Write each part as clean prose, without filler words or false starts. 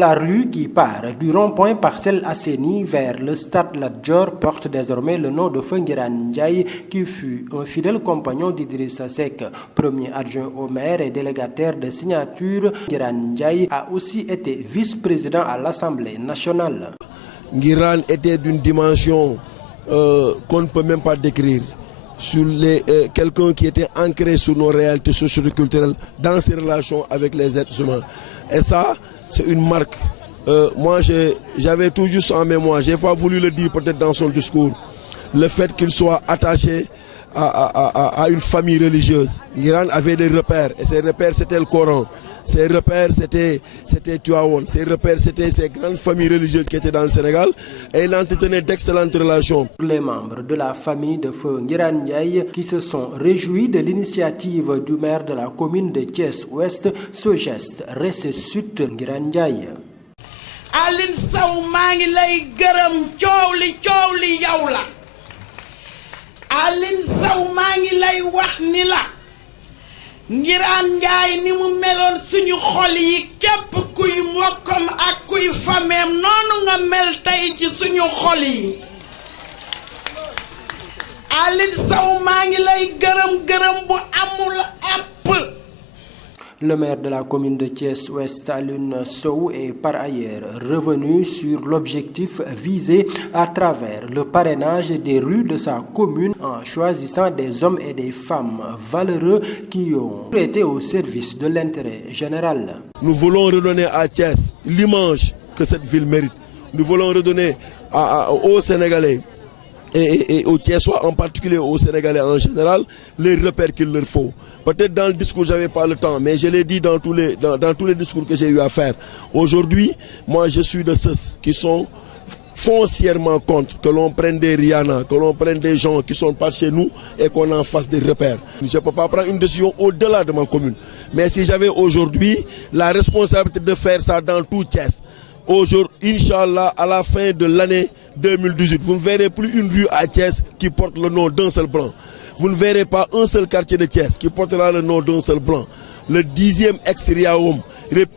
La rue qui part du rond-point Parcelles Assainies vers le stade Lat Dior porte désormais le nom de Feu Nguirane Ndiaye, qui fut un fidèle compagnon d'Idrissa Seck. Premier adjoint au maire et délégataire de signature, Nguirane Ndiaye a aussi été vice-président à l'Assemblée nationale. Nguirane était d'une dimension qu'on ne peut même pas décrire. Sur quelqu'un qui était ancré sur nos réalités socio-culturelles dans ses relations avec les êtres humains. Et ça, c'est une marque. Moi, j'avais tout juste en mémoire, j'ai pas voulu le dire peut-être dans son discours, le fait qu'il soit attaché à une famille religieuse. Nguirane avait des repères, et ces repères c'était le Coran. Ses repères c'était Tivaouane, ses repères c'était ces grandes familles religieuses qui étaient dans le Sénégal, et il entretenait d'excellentes relations. Les membres de la famille de Feu Nguirane Ndiaye qui se sont réjouis de l'initiative du maire de la commune de Thiès-Ouest, ce geste ressuscite Nguirane Ndiaye. Aline Sow maa ngi lay gërëm coow li yow la. Aline Sow maa ngi lay wax ni la. Nguirane Ndiaye ni mu meloon suñu xol yi képp kuy mbokkam ak kuy fameem noonu nga mel tey ci suñu xol yi. Aline Sow maa ngi lay gërëm bu amul àpp. Le maire de la commune de Thiès-Ouest, Aline Sow, est par ailleurs revenu sur l'objectif visé à travers le parrainage des rues de sa commune en choisissant des hommes et des femmes valeureux qui ont été au service de l'intérêt général. Nous voulons redonner à Thiès l'image que cette ville mérite. Nous voulons redonner aux Sénégalais et aux Thiessois en particulier, aux Sénégalais en général, les repères qu'il leur faut. Peut-être dans le discours, je n'avais pas le temps, mais je l'ai dit dans tous les discours que j'ai eu à faire. Aujourd'hui, moi, je suis de ceux qui sont foncièrement contre que l'on prenne des Rihanna, que l'on prenne des gens qui sont pas chez nous et qu'on en fasse des repères. Je ne peux pas prendre une décision au-delà de ma commune. Mais si j'avais aujourd'hui la responsabilité de faire ça dans tout Thiès, aujourd'hui, Inch'Allah, à la fin de l'année 2018, vous ne verrez plus une rue à Thiès qui porte le nom d'un seul blanc. Vous ne verrez pas un seul quartier de Thiès qui portera le nom d'un seul blanc. Le 10e ex-Riaoum,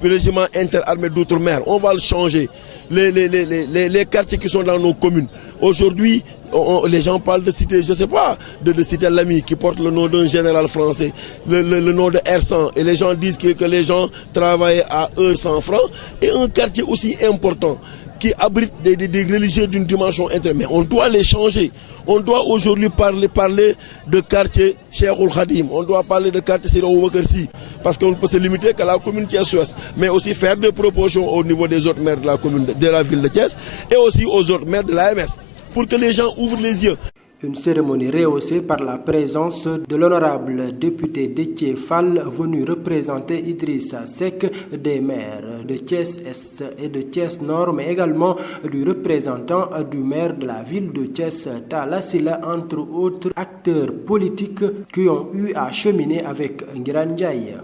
régiment interarmé d'outre-mer, on va le changer. Les quartiers qui sont dans nos communes. Aujourd'hui, les gens parlent de cité, je ne sais pas, de cité Lamy qui porte le nom d'un général français, le nom de R100. Et les gens disent que les gens travaillent à heure 100 francs. Et un quartier aussi important qui abrite des religieux d'une dimension intérieure. Mais on doit les changer. On doit aujourd'hui parler de quartier Cheikh Ould Khadim. On doit parler de quartier Seydi Aboubacar Sy. Parce qu'on ne peut se limiter qu'à la commune Thiès-Ouest. Mais aussi faire des propositions au niveau des autres maires de la commune de la ville de Thiès. Et aussi aux autres maires de l'AMS. Pour que les gens ouvrent les yeux. Une cérémonie rehaussée par la présence de l'honorable député Déthié Fall venu représenter Idrissa Seck, des maires de Thiès-Est et de Thiès-Nord, mais également du représentant du maire de la ville de Thiès, Talla Sylla, entre autres acteurs politiques qui ont eu à cheminer avec Nguirane Ndiaye.